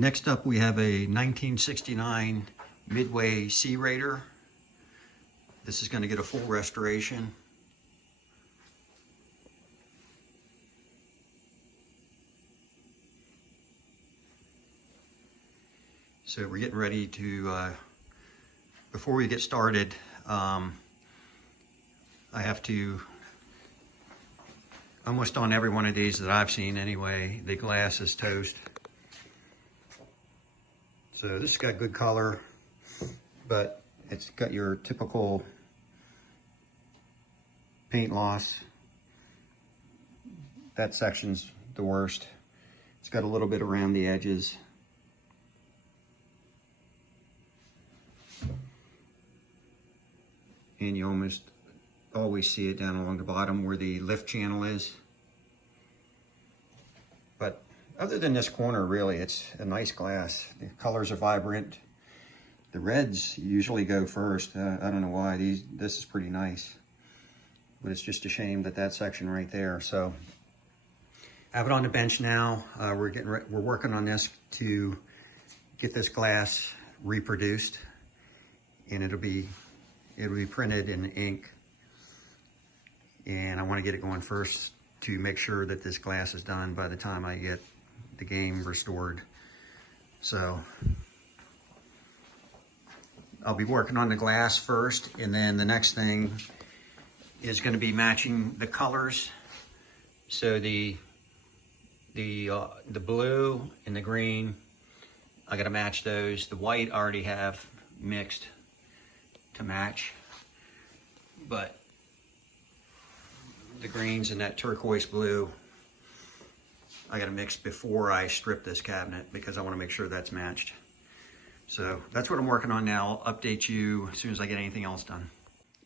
next up we have a 1969 Midway Sea Raider. This is going to get a full restoration. So we're getting ready to, before we get started, I have to, almost on every one of these that I've seen anyway, the glass is toast. So this has got good color, but it's got your typical paint loss. That section's the worst. It's got a little bit around the edges. And you almost always see it down along the bottom where the lift channel is. But other than this corner, really, it's a nice glass. The colors are vibrant. The reds usually go first. I don't know why. This is pretty nice. But it's just a shame that that section right there. So I have it on the bench now. We're working on this to get this glass reproduced, and it'll be printed in ink. And I want to get it going first to make sure that this glass is done by the time I get the game restored. So I'll be working on the glass first, and then the next thing is going to be matching the colors. So the blue and the green, I got to match those. The white I already have mixed to match, but the greens and that turquoise blue I got to mix before I strip this cabinet, because I want to make sure that's matched. So that's what I'm working on now. I'll update you as soon as I get anything else done.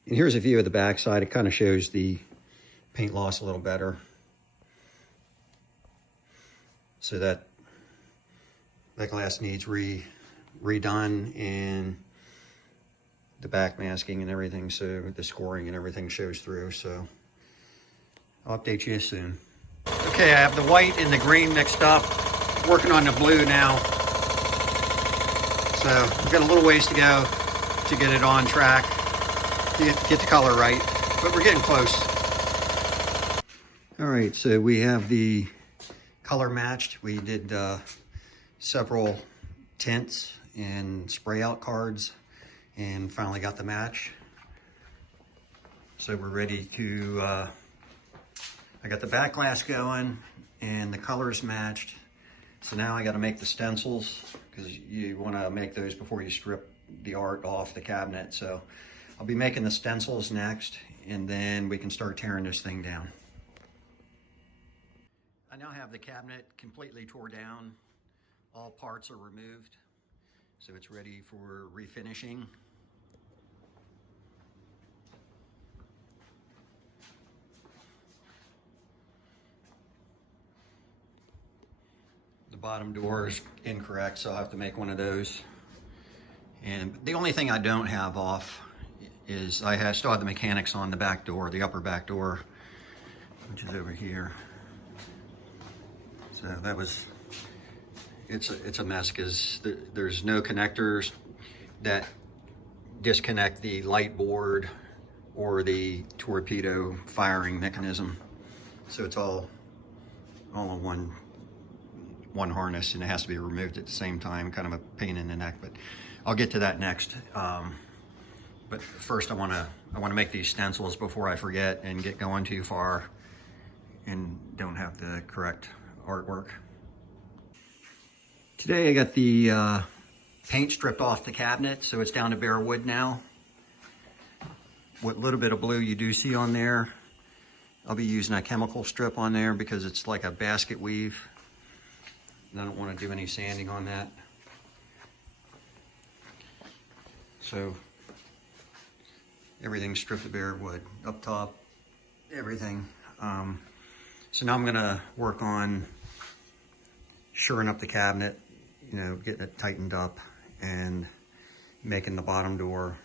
And here's a view of the back side. It kind of shows the paint loss a little better. So that glass needs redone, and the back masking and everything, so the scoring and everything shows through. So I'll update you soon. Okay, I have the white and the green mixed up. Working on the blue now. So we've got a little ways to go to get it on track, to get the color right, but we're getting close. All right, so we have the color matched. We did several tints and spray out cards, and finally got the match. So we're ready to, I got the back glass going and the colors matched. So now I got to make the stencils, because you want to make those before you strip the art off the cabinet. So I'll be making the stencils next, and then we can start tearing this thing down. I now have the cabinet completely tore down. All parts are removed, so it's ready for refinishing. The bottom door is incorrect, so I'll have to make one of those. And the only thing I don't have off is I still have the mechanics on the back door, the upper back door, which is over here. So that was, it's a mess, because there's no connectors that disconnect the light board or the torpedo firing mechanism. So it's all in one harness, and it has to be removed at the same time. Kind of a pain in the neck, but I'll get to that next. But first I want to make these stencils before I forget and get going too far and don't have the correct artwork. Today I got the paint stripped off the cabinet, so it's down to bare wood now. What little bit of blue you do see on there, I'll be using a chemical strip on there, because it's like a basket weave. I don't want to do any sanding on that. So everything's stripped of bare wood, up top, everything. So now I'm gonna work on shoring up the cabinet, you know, getting it tightened up and making the bottom door,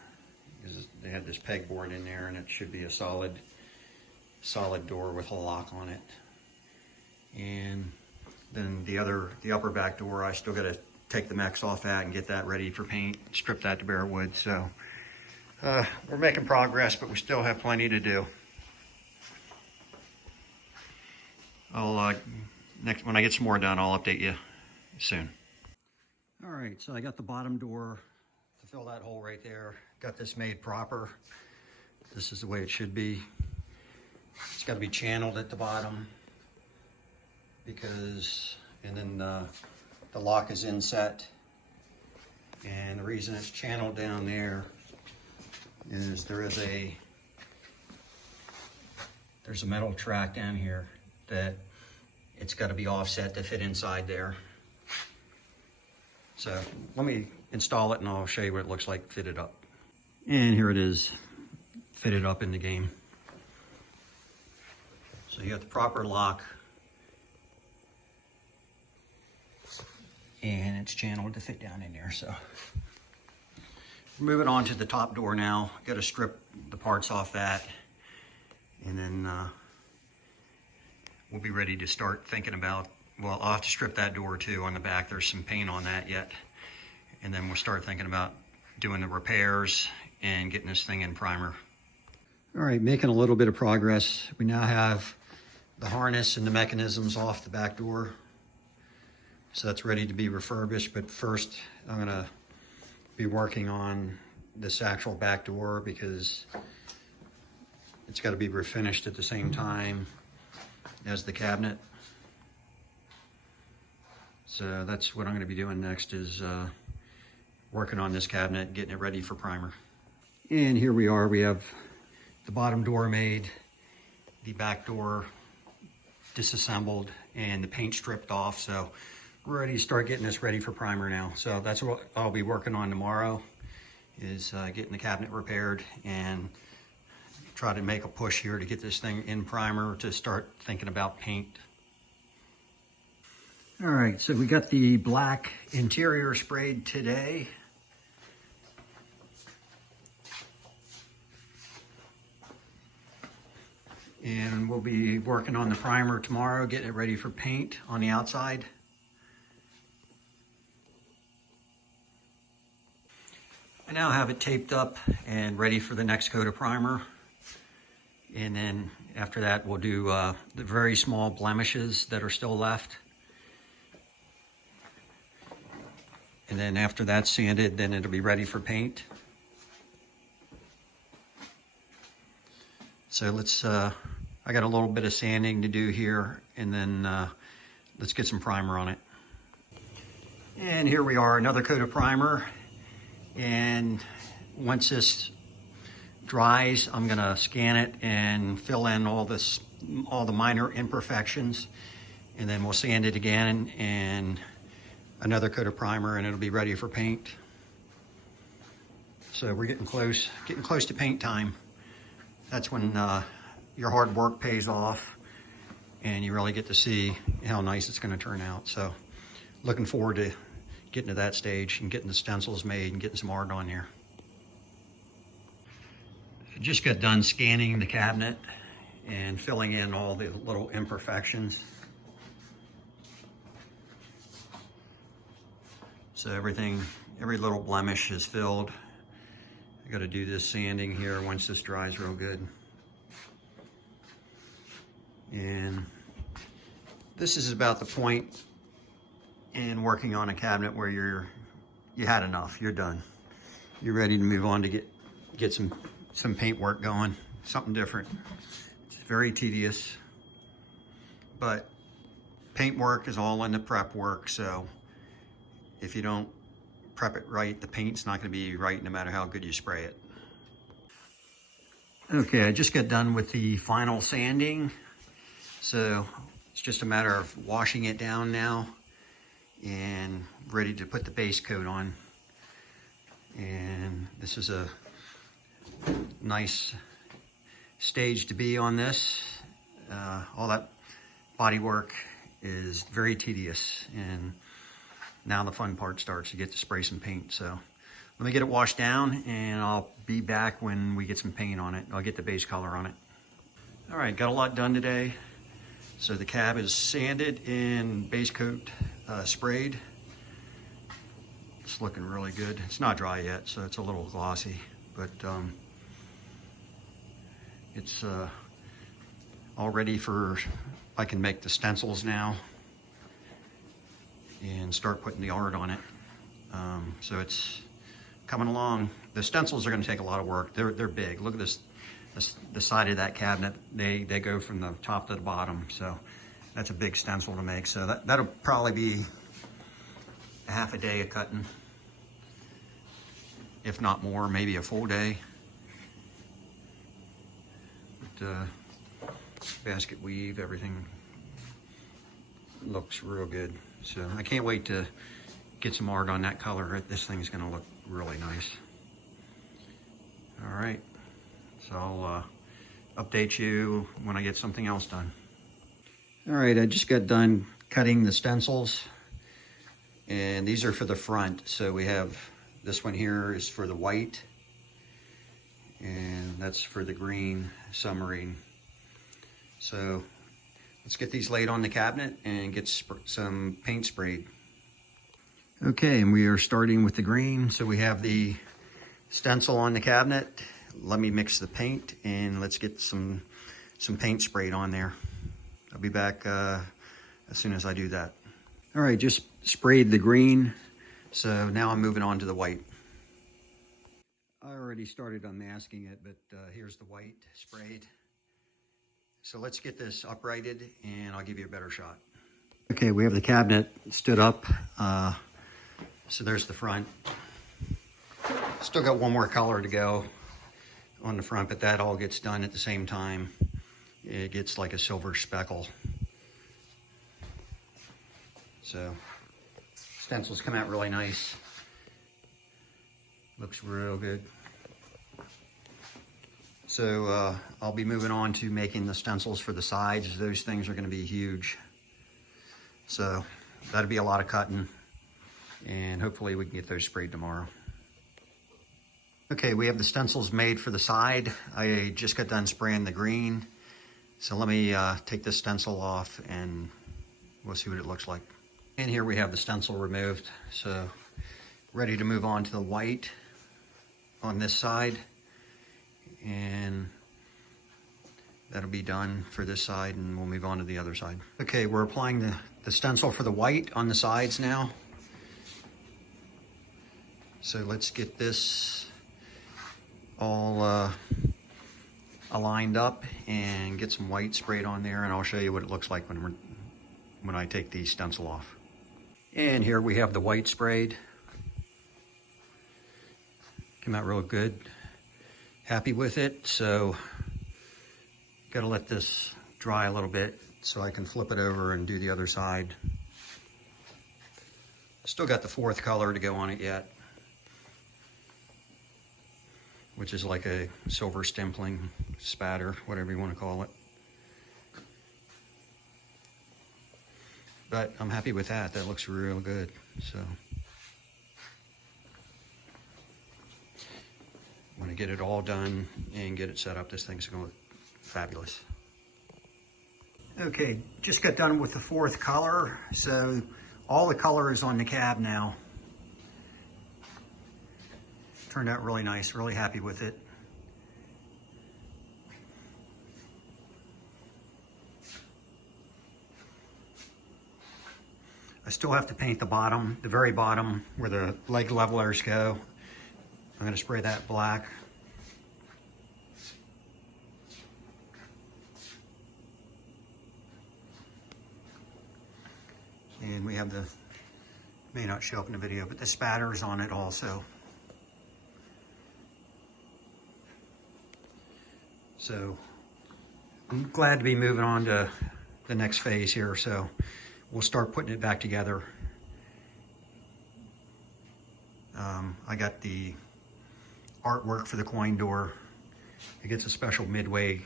because they had this pegboard in there, and it should be a solid door with a lock on it. And then the upper back door, I still got to take the mechs off that and get that ready for paint, strip that to bare wood. So we're making progress, but we still have plenty to do. I'll when I get some more done, I'll update you soon. All right, so I got the bottom door to fill that hole right there. Got this made proper. This is the way it should be. It's got to be channeled at the bottom because, and then the lock is inset. And the reason it's channeled down there is there's a metal track down here that it's got to be offset to fit inside there. So let me install it and I'll show you what it looks like fitted up. And here it is, fitted up in the game. So you have the proper lock and it's channeled to fit down in there. So moving on to the top door now. Got to strip the parts off that, and then we'll be ready to start thinking about, well, I'll have to strip that door too on the back. There's some paint on that yet. And then we'll start thinking about doing the repairs and getting this thing in primer. All right, making a little bit of progress. We now have the harness and the mechanisms off the back door. So that's ready to be refurbished. But first, I'm gonna be working on this actual back door because it's got to be refinished at the same time as the cabinet. So that's what I'm going to be doing next, is working on this cabinet, getting it ready for primer. And here we are. We have the bottom door made, the back door disassembled, and the paint stripped off. So we're ready to start getting this ready for primer now. So that's what I'll be working on tomorrow, is getting the cabinet repaired and try to make a push here to get this thing in primer to start thinking about paint. All right, so we got the black interior sprayed today. And we'll be working on the primer tomorrow, getting it ready for paint on the outside. I now have it taped up and ready for the next coat of primer. And then after that, we'll do the very small blemishes that are still left. And then after that's sanded, then it'll be ready for paint. So let's, I got a little bit of sanding to do here, and then let's get some primer on it. And here we are, another coat of primer. And once this dries, I'm gonna scan it and fill in all the minor imperfections, and then we'll sand it again and another coat of primer, and it'll be ready for paint. So we're getting close to paint time. That's when your hard work pays off and you really get to see how nice it's gonna turn out. So looking forward to getting to that stage and getting the stencils made and getting some art on here. I just got done scanning the cabinet and filling in all the little imperfections. So every little blemish is filled. I got to do this sanding here once this dries real good. And this is about the point in working on a cabinet where you had enough, you're done. You're ready to move on to get some paint work going, something different. It's very tedious, but paint work is all in the prep work, so if you don't prep it right, the paint's not gonna be right no matter how good you spray it. Okay, I just got done with the final sanding, so it's just a matter of washing it down now and ready to put the base coat on. And this is a nice stage to be on this. All that body work is very tedious, and now the fun part starts. You get to spray some paint. So let me get it washed down and I'll be back when we get some paint on it. I'll get the base color on it. All right, got a lot done today. So the cab is sanded and base coat sprayed. It's looking really good. It's not dry yet, so it's a little glossy, but it's all ready for, I can make the stencils now and start putting the art on it. So it's coming along. The stencils are going to take a lot of work. They're big. Look at this, the side of that cabinet. They go from the top to the bottom. So that's a big stencil to make. So that'll probably be a half a day of cutting, if not more, maybe a full day. But, basket weave, everything looks real good. So I can't wait to get some art on that color. This thing's gonna look really nice. All right, so I'll update you when I get something else done. All right, I just got done cutting the stencils, and these are for the front. So we have this one here is for the white, and that's for the green submarine. So let's get these laid on the cabinet and get some paint sprayed. Okay, and we are starting with the green. So we have the stencil on the cabinet. Let me mix the paint and let's get some paint sprayed on there. I'll be back as soon as I do that. All right, just sprayed the green. So now I'm moving on to the white. I already started unmasking it, but here's the white sprayed. So let's get this uprighted and I'll give you a better shot. Okay, we have the cabinet stood up. So there's the front. Still got one more color to go on the front, but that all gets done at the same time. It gets like a silver speckle. So stencils come out really nice. Looks real good. So I'll be moving on to making the stencils for the sides. Those things are going to be huge. So that'll be a lot of cutting, and hopefully we can get those sprayed tomorrow. Okay, we have the stencils made for the side. I just got done spraying the green. So let me take this stencil off and we'll see what it looks like. And here we have the stencil removed. So ready to move on to the white on this side. And that'll be done for this side, and we'll move on to the other side. Okay, we're applying the stencil for the white on the sides now. So let's get this all aligned up and get some white sprayed on there, and I'll show you what it looks like when I take the stencil off. And here we have the white sprayed. Came out real good. Happy with it. So got to let this dry a little bit so I can flip it over and do the other side. Still got the fourth color to go on it yet, which is like a silver stenciling, spatter, whatever you want to call it. But I'm happy with that. That looks real good. So when I get it all done and get it set up, this thing's going to look fabulous. Okay, just got done with the fourth color. So all the color is on the cab now. Turned out really nice, really happy with it. I still have to paint the bottom, the very bottom where the leg levelers go. I'm going to spray that black. And we have the, may not show up in the video, but the spatters on it also. So I'm glad to be moving on to the next phase here. So we'll start putting it back together. I got the artwork for the coin door. It gets a special Midway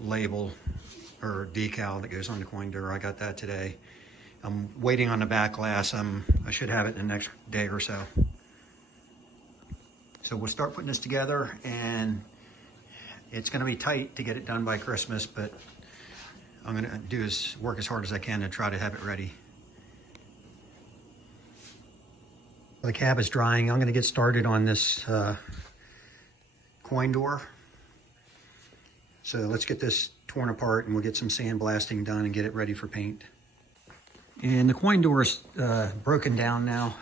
label or decal that goes on the coin door. I got that today. I'm waiting on the back glass. I should have it in the next day or so. So we'll start putting this together, and it's going to be tight to get it done by Christmas, but I'm going to work as hard as I can to try to have it ready. The cab is drying. I'm going to get started on this coin door. So let's get this torn apart and we'll get some sandblasting done and get it ready for paint. And the coin door is broken down now.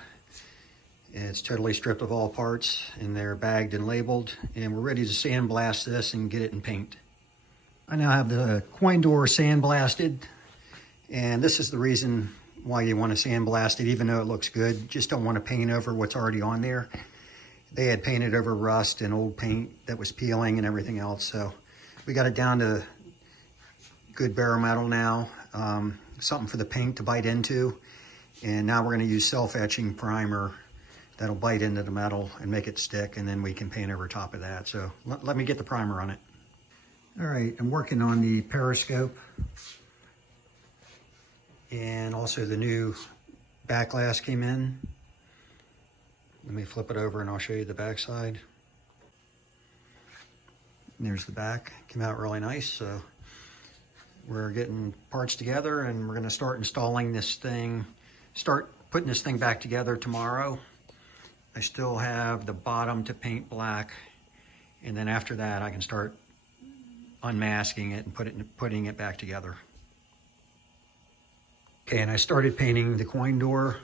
It's totally stripped of all parts and they're bagged and labeled, and we're ready to sandblast this and get it in paint. I now have the coin door sandblasted, and this is the reason why you want to sandblast it, even though it looks good. You just don't want to paint over what's already on there. They had painted over rust and old paint that was peeling and everything else, so we got it down to good bare metal now, something for the paint to bite into, and now we're going to use self-etching primer that'll bite into the metal and make it stick, and then we can paint over top of that. So let me get the primer on it. All right, I'm working on the periscope and also the new back glass came in. Let me flip it over and I'll show you the back side. And there's the back, came out really nice. So we're getting parts together and we're gonna start installing this thing, start putting this thing back together tomorrow. I still have the bottom to paint black, and then after that I can start unmasking it and putting it back together. Okay, and I started painting the coin door.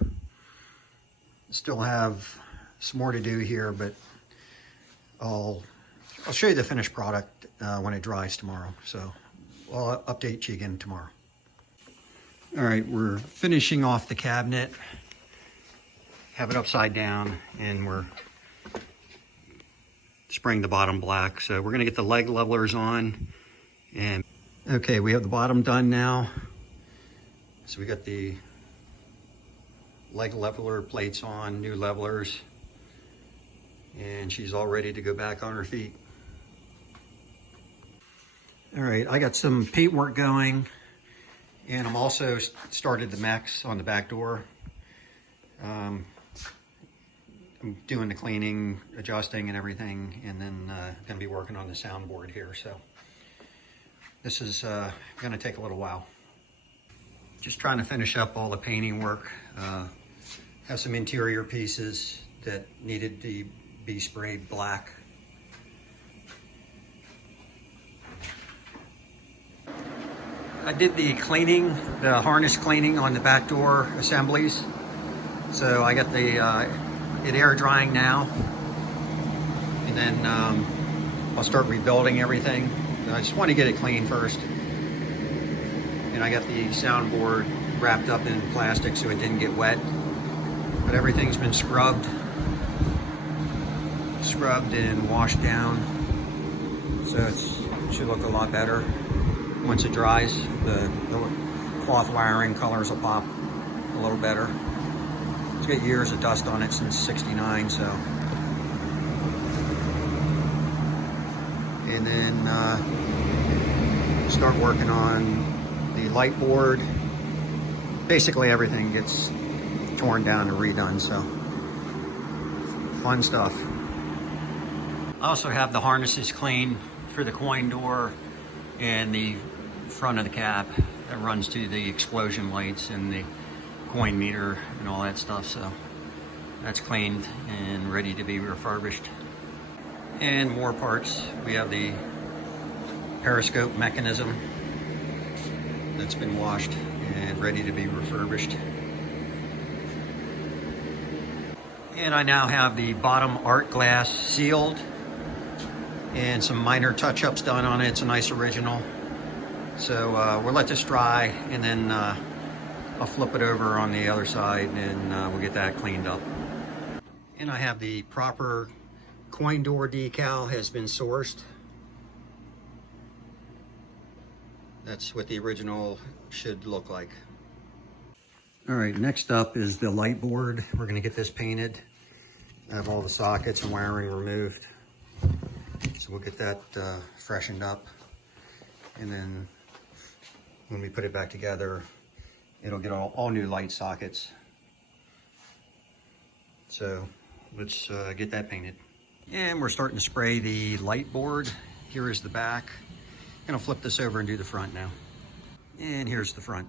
Still have some more to do here, but I'll show you the finished product when it dries tomorrow. So I'll update you again tomorrow. All right, we're finishing off the cabinet. Have it upside down, and we're spraying the bottom black. So we're gonna get the leg levelers on, and okay, we have the bottom done now. So we got the leg leveler plates on, new levelers, and she's all ready to go back on her feet. All right, I got some paint work going, and I'm also started the mechs on the back door. I'm doing the cleaning, adjusting and everything, and then gonna be working on the soundboard here. So this is gonna take a little while. Just trying to finish up all the painting work. Have some interior pieces that needed to be sprayed black. I did the cleaning, the harness cleaning on the back door assemblies. So I got the it air drying now, and then I'll start rebuilding everything. I just want to get it clean first. And I got the soundboard wrapped up in plastic so it didn't get wet. But everything's been scrubbed and washed down. So it should look a lot better once it dries. The cloth wiring colors will pop a little better. It's got years of dust on it since '69, so. And then start working on the light board. Basically everything gets torn down and redone, so fun stuff. I also have the harnesses clean for the coin door and the front of the cap that runs to the explosion lights and the coin meter and all that stuff. So that's cleaned and ready to be refurbished. And more parts. We have the periscope mechanism that's been washed and ready to be refurbished. And I now have the bottom art glass sealed and some minor touch-ups done on it. It's a nice original. So we'll let this dry, and then I'll flip it over on the other side, and we'll get that cleaned up. And I have the proper coin door decal has been sourced. That's what the original should look like. All right, next up is the light board. We're gonna get this painted. I have all the sockets and wiring removed. So we'll get that freshened up. And then when we put it back together, it'll get all new light sockets. So let's get that painted. And we're starting to spray the light board. Here is the back. I'm gonna flip this over and do the front now. And here's the front.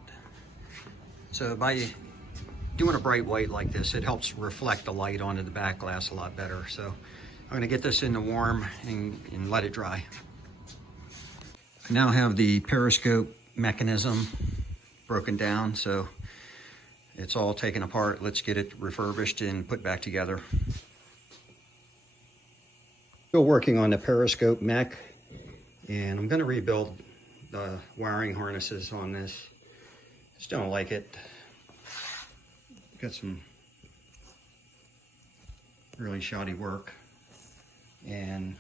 So by doing a bright white like this, it helps reflect the light onto the back glass a lot better. So I'm gonna get this in the warm and let it dry. I now have the periscope mechanism broken down, so it's all taken apart. Let's get it refurbished and put back together. Still working on the periscope mech, and I'm gonna rebuild the wiring harnesses on this. Just don't like it. Got some really shoddy work, and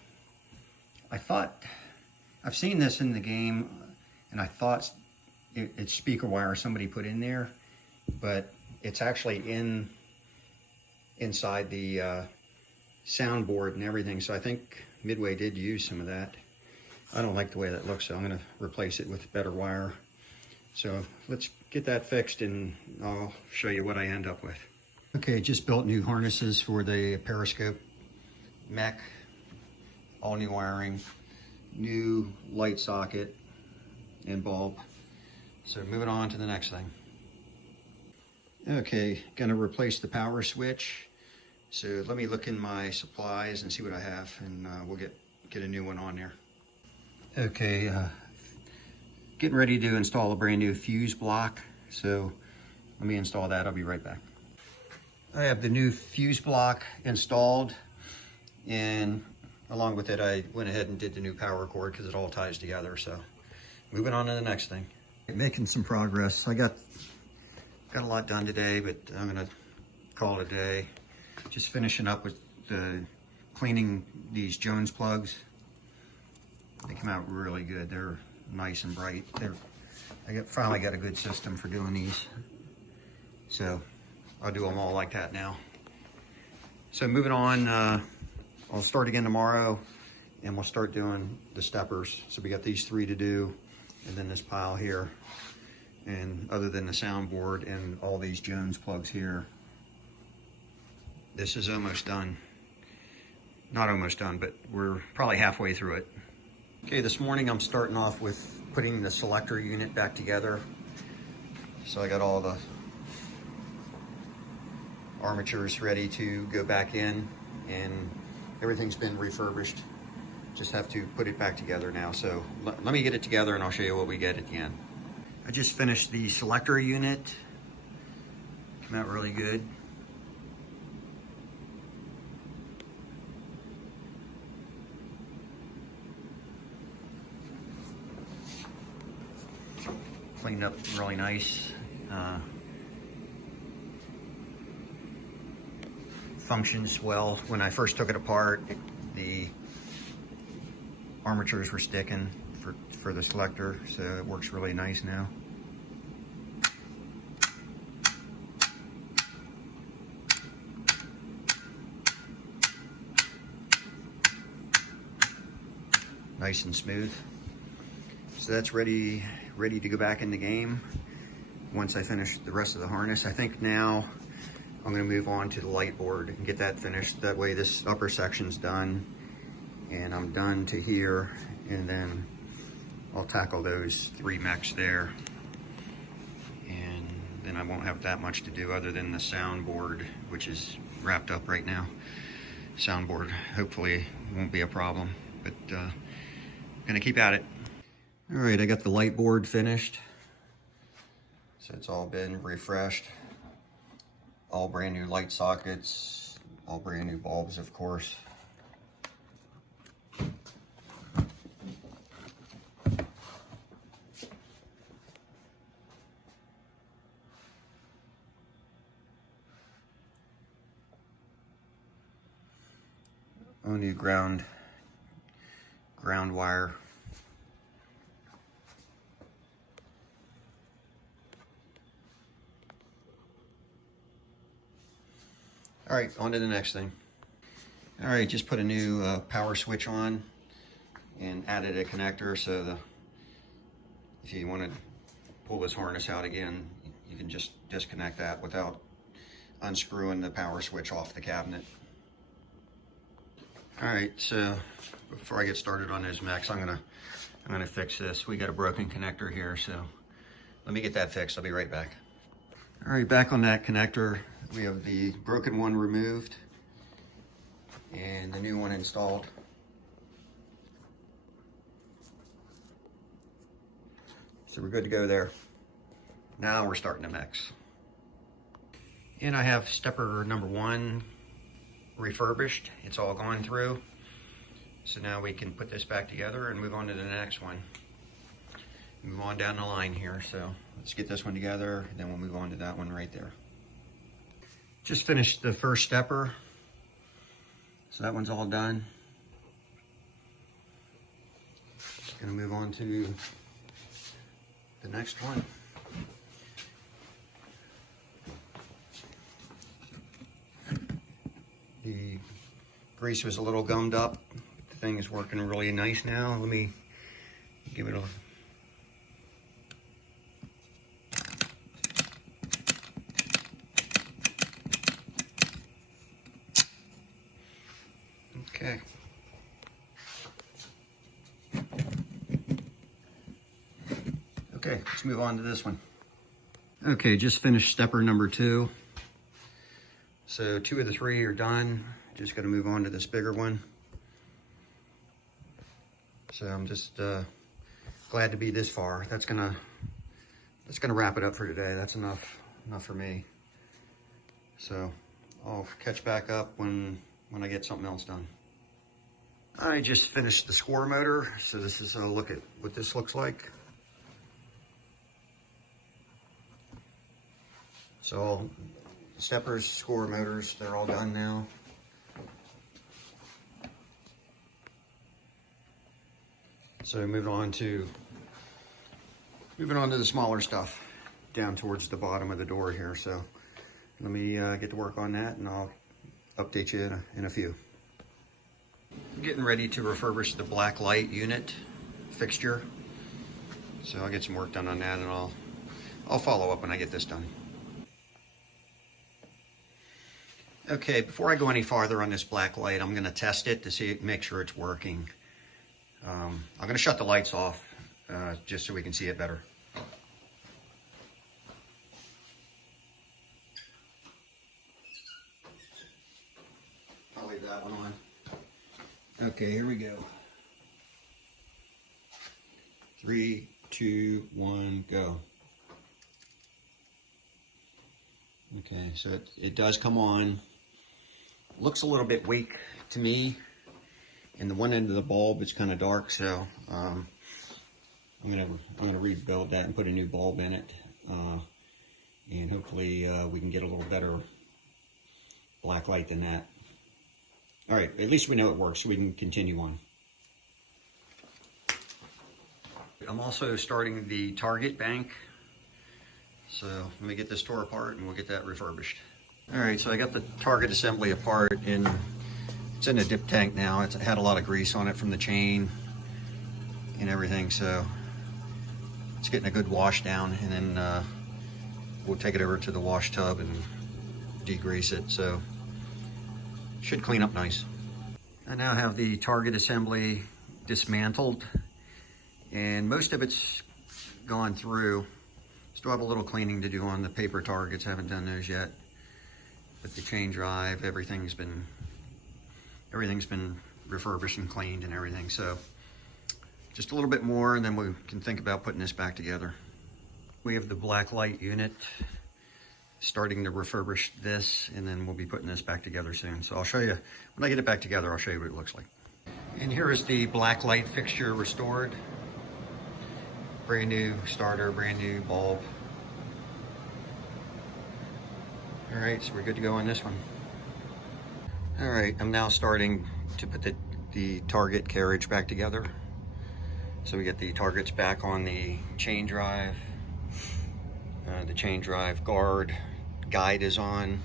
I've seen this in the game, and I thought it's speaker wire somebody put in there, but it's actually inside the soundboard and everything. So I think Midway did use some of that. I don't like the way that looks, so I'm going to replace it with better wire. So let's get that fixed and I'll show you what I end up with. Okay, just built new harnesses for the periscope mech, all new wiring, new light socket and bulb. So moving on to the next thing. Okay, gonna replace the power switch. So let me look in my supplies and see what I have, and we'll get a new one on there. Okay, getting ready to install a brand new fuse block. So let me install that, I'll be right back. I have the new fuse block installed, and along with it, I went ahead and did the new power cord because it all ties together. So moving on to the next thing. Making some progress. I got a lot done today, but I'm gonna call it a day. Just finishing up with cleaning these Jones plugs. They come out really good. They're nice and bright. I finally got a good system for doing these. So I'll do them all like that now. So moving on, I'll start again tomorrow, and we'll start doing the steppers. So we got these 3 to do, and then this pile here. And other than the soundboard and all these Jones plugs here, this is almost done. Not almost done, but we're probably halfway through it. Okay, this morning I'm starting off with putting the selector unit back together. So I got all the armatures ready to go back in, and everything's been refurbished. Just have to put it back together now. So let me get it together and I'll show you what we get at the end. I just finished the selector unit. Came out really good. Cleaned up really nice. Functions well. When I first took it apart, the armatures were sticking for the selector, so it works really nice now. Nice and smooth. So that's ready to go back in the game once I finish the rest of the harness. I think now I'm going to move on to the light board and get that finished. That way this upper section's done and I'm done to here, and then I'll tackle those 3 mechs there, and then I won't have that much to do other than the soundboard, which is wrapped up right now. Soundboard hopefully won't be a problem, but gonna keep at it. All right, I got the light board finished. So it's all been refreshed. All brand new light sockets, all brand new bulbs, of course. All new ground wire. All right, on to the next thing. All right, just put a new power switch on and added a connector, so if you want to pull this harness out again, you can just disconnect that without unscrewing the power switch off the cabinet. All right, so before I get started on those mechs, I'm gonna fix this. We got a broken connector here, so let me get that fixed. I'll be right back. All right, back on that connector, we have the broken one removed and the new one installed. So we're good to go there. Now we're starting to mix. And I have stepper number 1 refurbished. It's all gone through. So now we can put this back together and move on to the next one. Move on down the line here. So let's get this one together, and then we'll move on to that one right there. Just finished the first stepper. So that one's all done. Gonna move on to the next one. The grease was a little gummed up. The thing is working really nice now. Let me give it a... Okay. Okay, let's move on to this one. Okay, just finished stepper number 2. So 2 of the 3 are done. Just gonna move on to this bigger one. So I'm just glad to be this far. That's gonna wrap it up for today. That's enough for me. So I'll catch back up when I get something else done. I just finished the score motor. So this is a look at what this looks like. So steppers, score motors, they're all done now. So moving on to the smaller stuff down towards the bottom of the door here. So let me get to work on that, and I'll update you in a few. I'm getting ready to refurbish the black light unit fixture. So I'll get some work done on that, and I'll follow up when I get this done. Okay, before I go any farther on this black light, I'm going to test it to make sure it's working. I'm going to shut the lights off just so we can see it better. I'll leave that one on. Okay, here we go. 3, 2, 1, go. Okay, so it does come on. Looks a little bit weak to me. In the one end of the bulb, it's kind of dark, so I'm gonna rebuild that and put a new bulb in it, and hopefully we can get a little better black light than that. All right, at least we know it works, so we can continue on. I'm also starting the target bank. So let me get this tore apart and we'll get that refurbished. All right, so I got the target assembly apart, and it's in a dip tank now. It had a lot of grease on it from the chain and everything, so it's getting a good wash down, and then we'll take it over to the wash tub and degrease it, so it should clean up nice. I now have the target assembly dismantled, and most of it's gone through. Still have a little cleaning to do on the paper targets. Haven't done those yet. But the chain drive, everything's been refurbished and cleaned and everything. So just a little bit more, and then we can think about putting this back together. We have the black light unit, starting to refurbish this, and then we'll be putting this back together soon. So I'll show you, when I get it back together, I'll show you what it looks like. And here is the black light fixture restored. Brand new starter, brand new bulb. All right, so we're good to go on this one. All right, I'm now starting to put the target carriage back together. So we get the targets back on the chain drive. The chain drive guide is on.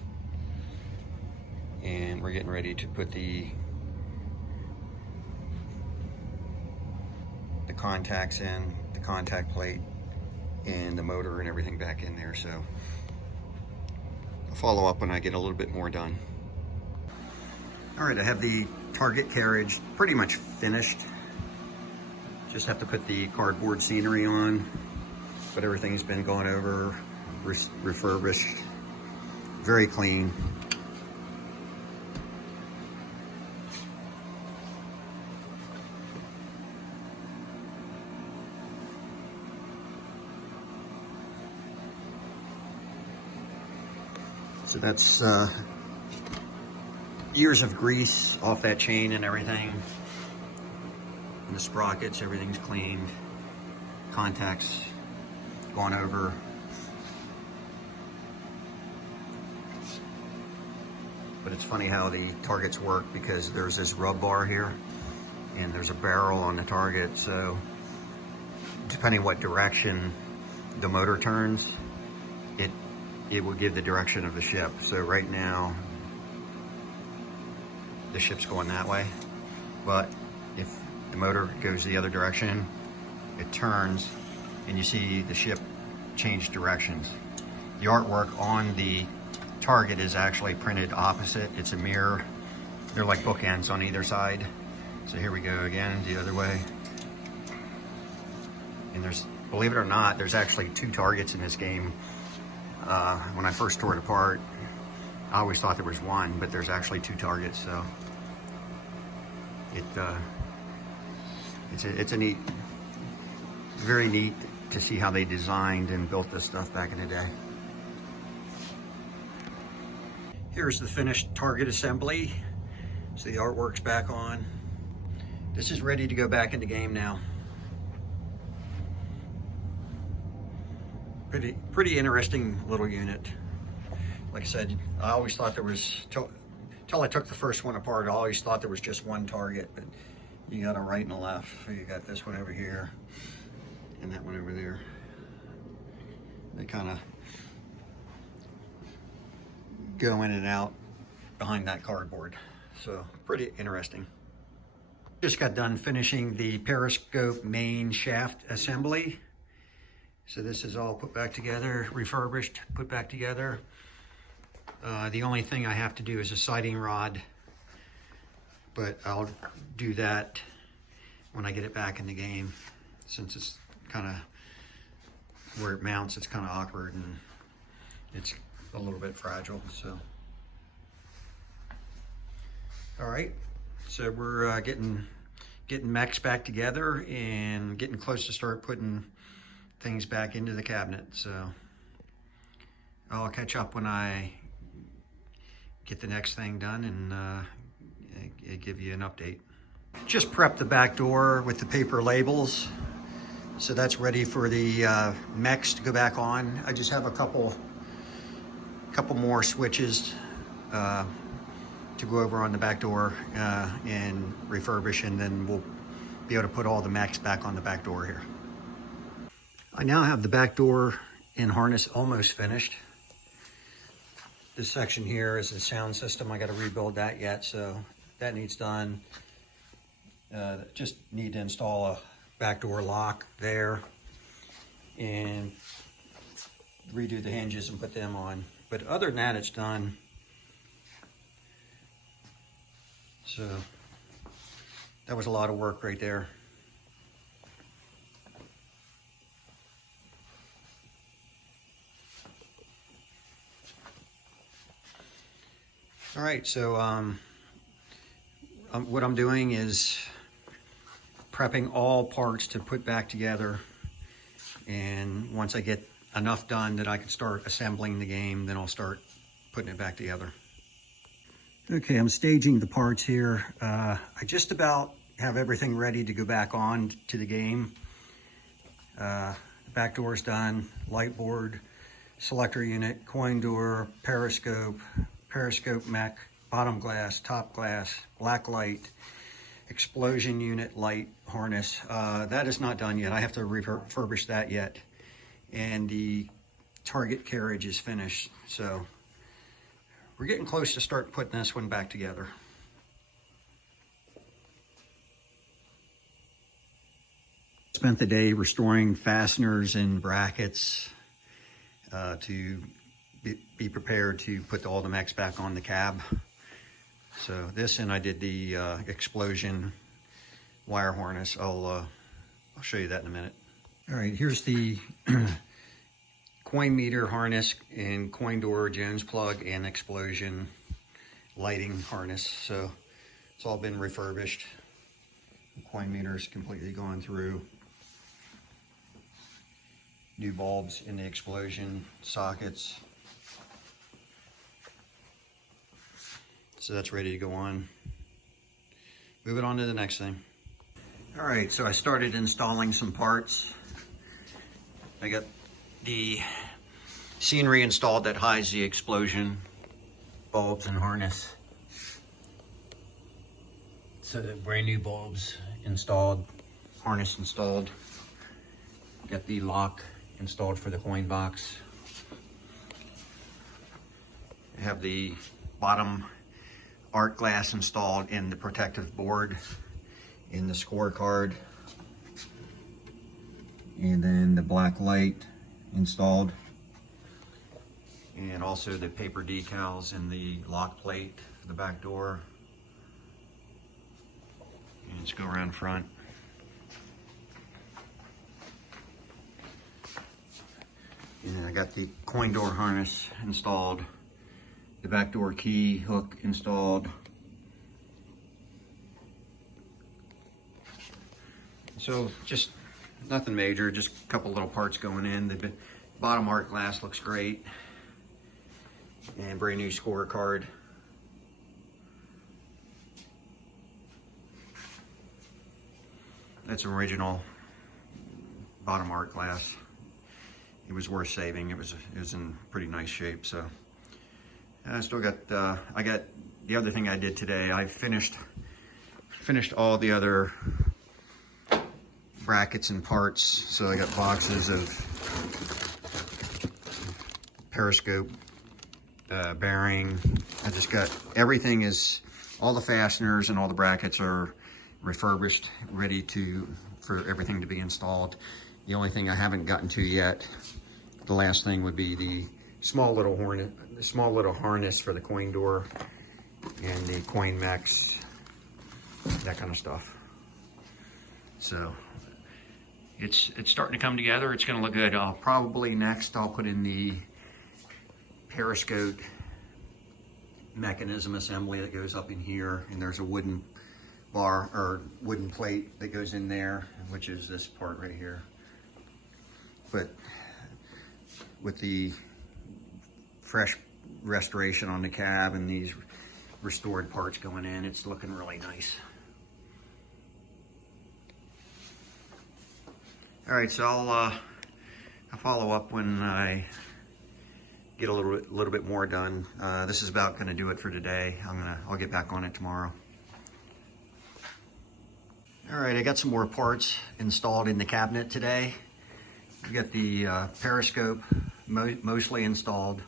And we're getting ready to put the contacts in, the contact plate, and the motor and everything back in there. So I'll follow up when I get a little bit more done. All right, I have the target carriage pretty much finished. Just have to put the cardboard scenery on, but everything's been gone over, refurbished, very clean. So that's years of grease off that chain and everything. And the sprockets, everything's cleaned. Contacts gone over. But it's funny how the targets work, because there's this rub bar here and there's a barrel on the target. So depending what direction the motor turns, it will give the direction of the ship. So right now, the ship's going that way. But if the motor goes the other direction, it turns and you see the ship change directions. The artwork on the target is actually printed opposite. It's a mirror. They're like bookends on either side. So here we go again, the other way. And there's, believe it or not, there's actually 2 targets in this game. When I first tore it apart, I always thought there was 1, but there's actually 2 targets. So it's a neat, very neat to see how they designed and built this stuff back in the day. Here's the finished target assembly. So the artwork's back on. This is ready to go back in the game now. Pretty interesting little unit. Like I said, I always thought there was, till I took the first one apart, I always thought there was just 1 target, but you got a right and a left. So you got this one over here and that one over there. They kind of go in and out behind that cardboard. So pretty interesting. Just got done finishing the periscope main shaft assembly. So this is all put back together, refurbished, put back together. The only thing I have to do is a siding rod, but I'll do that when I get it back in the game, since it's kind of, where it mounts, it's kind of awkward and it's a little bit fragile, so. All right, so we're getting mechs back together and getting close to start putting things back into the cabinet. So I'll catch up when I get the next thing done and give you an update. Just prep the back door with the paper labels. So that's ready for the mechs to go back on. I just have a couple more switches to go over on the back door and refurbish, and then we'll be able to put all the mechs back on the back door here. I now have the back door and harness almost finished. This section here is the sound system. I got to rebuild that yet, so that needs done. Just need to install a back door lock there and redo the hinges and put them on. But other than that, it's done. So that was a lot of work right there. All right, so what I'm doing is prepping all parts to put back together, and once I get enough done that I can start assembling the game, then I'll start putting it back together. Okay, I'm staging the parts here. I just about have everything ready to go back on to the game. The back door's done, light board, selector unit, coin door, periscope mech, bottom glass, top glass, black light, explosion unit, light, harness. That is not done yet. I have to refurbish that yet. And the target carriage is finished. So we're getting close to start putting this one back together. Spent the day restoring fasteners and brackets to be prepared to put all the mechs back on the cab. So this, and I did the explosion wire harness. I'll show you that in a minute. All right, here's the coin meter harness and coin door Jones plug and explosion lighting harness. So it's all been refurbished. The coin meter is completely gone through. New bulbs in the explosion sockets. So that's ready to go on. Moving on to the next thing. All right, so I started installing some parts. I got the scenery installed that hides the explosion bulbs and harness. So the brand new bulbs installed, harness installed. Got the lock installed for the coin box. I have the bottom art glass installed in the protective board in the scorecard. And then the black light installed. And also the paper decals in the lock plate for the back door. And let's go around front. And I got the coin door harness installed. The back door key hook installed. So just nothing major, just a couple little parts going in. The bottom art glass looks great. And brand new scorecard. That's an original bottom art glass. It was worth saving. It was in pretty nice shape. So I still got. I got the other thing I did today. I finished all the other brackets and parts. So I got boxes of periscope, bearing. I just got everything is all the fasteners and all the brackets are refurbished, ready for everything to be installed. The only thing I haven't gotten to yet, the last thing would be the small little harness for the coin door and the coin mechs, that kind of stuff. So it's starting to come together. It's going to look good. I'll probably next I'll put in the periscope mechanism assembly that goes up in here, and there's a wooden bar or wooden plate that goes in there, which is this part right here. But with the fresh restoration on the cab and these restored parts going in, it's looking really nice. All right, so I'll follow up when I get a little bit more done. This is about going to do it for today. I'll get back on it tomorrow. All right, I got some more parts installed in the cabinet today. We got the periscope mostly installed.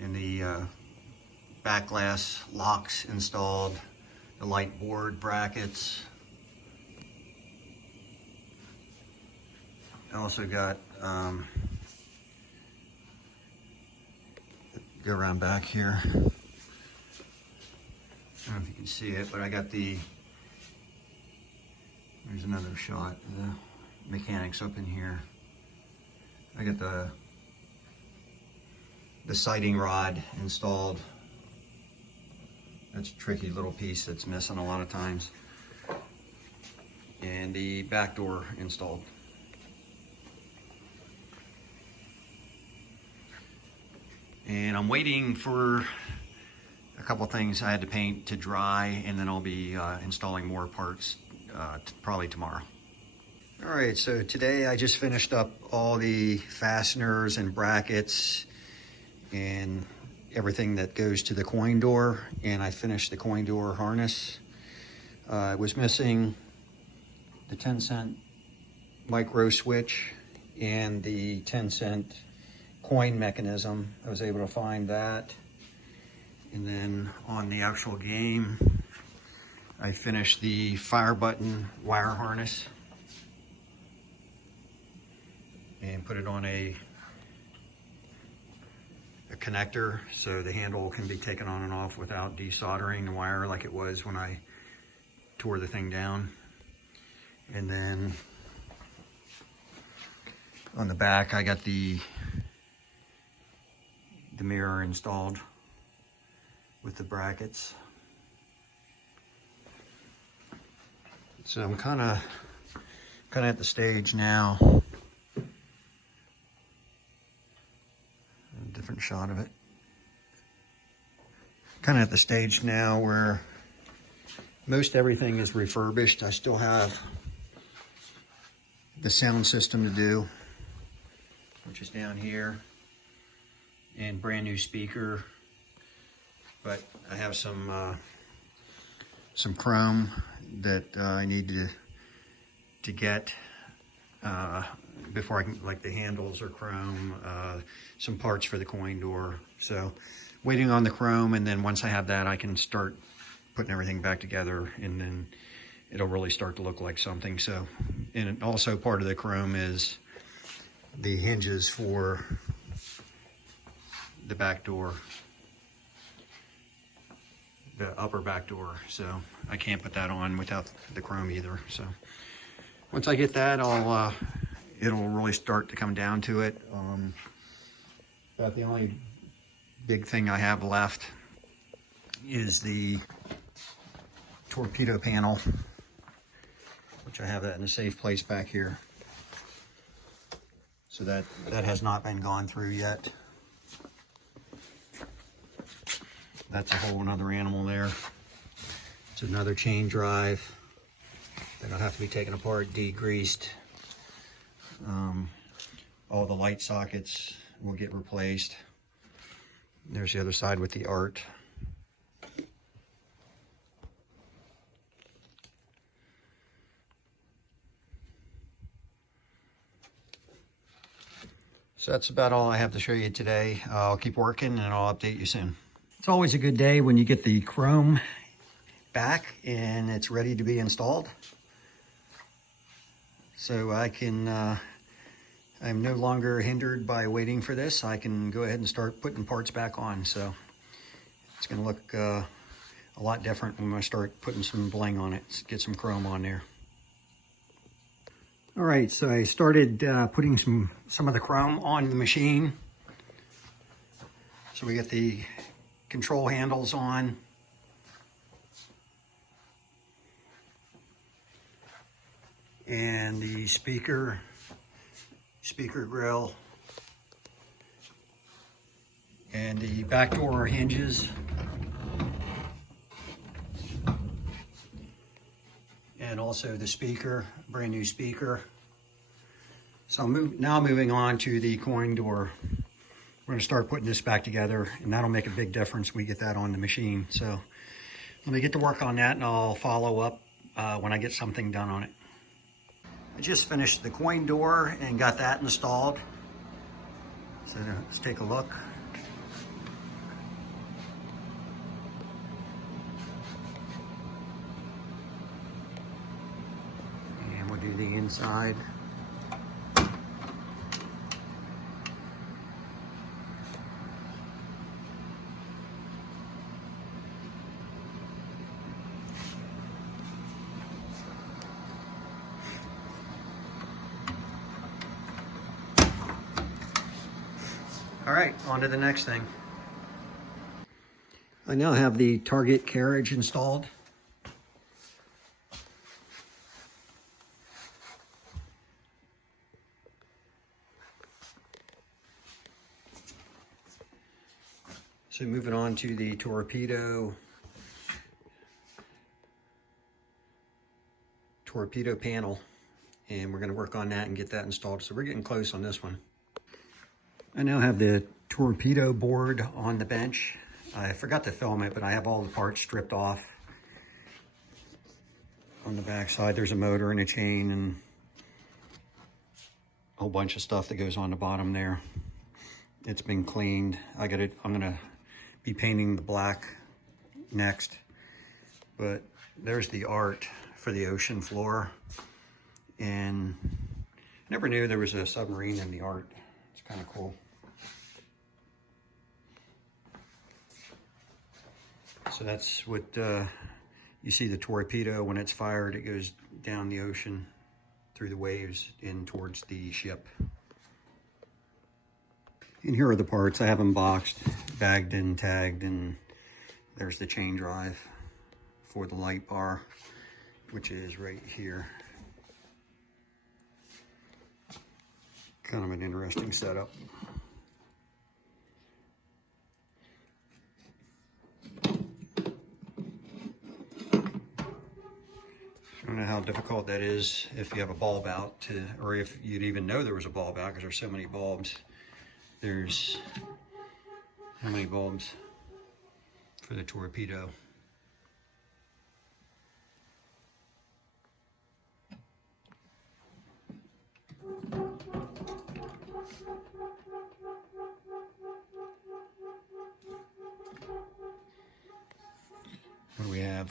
And the back glass locks installed, the light board brackets. I also got, go around back here. I don't know if you can see it, but I got there's another shot, the mechanics up in here. I got the sighting rod installed. That's a tricky little piece that's missing a lot of times. And the back door installed. And I'm waiting for a couple things I had to paint to dry, and then I'll be installing more parts probably tomorrow. All right, so today I just finished up all the fasteners and brackets and everything that goes to the coin door, and I finished the coin door harness. I was missing the 10-cent micro switch and the 10-cent coin mechanism. I was able to find that. And then on the actual game, I finished the fire button wire harness and put it on a connector so the handle can be taken on and off without desoldering the wire like it was when I tore the thing down. And then on the back, I got the mirror installed with the brackets. So I'm kind of at the stage now. A different shot of it. Kind of at the stage now where most everything is refurbished. I still have the sound system to do, which is down here, and brand new speaker. But I have some chrome that I need to get before I can, like the handles are chrome, some parts for the coin door. So waiting on the chrome, and then once I have that, I can start putting everything back together, and then it'll really start to look like something. So, and also part of the chrome is the hinges for the back door, the upper back door. So I can't put that on without the chrome either. So once I get that, it'll really start to come down to it. About the only big thing I have left is the torpedo panel, which I have that in a safe place back here. So that has not been gone through yet. That's a whole another animal there. It's another chain drive that'll have to be taken apart, degreased. All the light sockets will get replaced. There's the other side with the art. So that's about all I have to show you today. I'll keep working and I'll update you soon. It's always a good day when you get the chrome back and it's ready to be installed. So I'm no longer hindered by waiting for this. I can go ahead and start putting parts back on. So it's gonna look a lot different when I start putting some bling on it, get some chrome on there. All right, so I started putting some of the chrome on the machine. So we get the control handles on. And the speaker grill. And the back door hinges. And also the speaker, brand new speaker. So I'm now moving on to the coin door. We're going to start putting this back together, and that'll make a big difference when we get that on the machine. So let me get to work on that, and I'll follow up when I get something done on it. I just finished the coin door and got that installed. So let's take a look. And we'll do the inside. All right, on to the next thing. I now have the target carriage installed. So moving on to the torpedo panel, and we're going to work on that and get that installed. So we're getting close on this one. I now have the torpedo board on the bench. I forgot to film it, but I have all the parts stripped off. On the back side, there's a motor and a chain and a whole bunch of stuff that goes on the bottom there. It's been cleaned. I'm gonna be painting the black next, but there's the art for the ocean floor. And I never knew there was a submarine in the art. It's kind of cool. So that's what you see the torpedo when it's fired, it goes down the ocean through the waves in towards the ship. And here are the parts. I have them boxed, bagged and tagged, and there's the chain drive for the light bar, which is right here. Kind of an interesting setup. I don't know how difficult that is if you have a bulb out to, or if you'd even know there was a bulb out because there's so many bulbs. There's how many bulbs for the Torpedo? What do we have?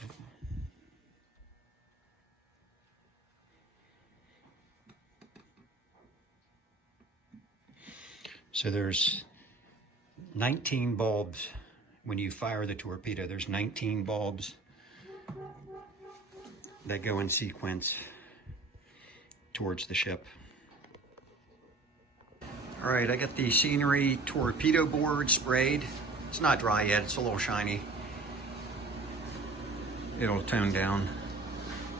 So there's 19 bulbs when you fire the Torpedo. There's 19 bulbs that go in sequence towards the ship. All right, I got the scenery Torpedo board sprayed. It's not dry yet, it's a little shiny. It'll tone down.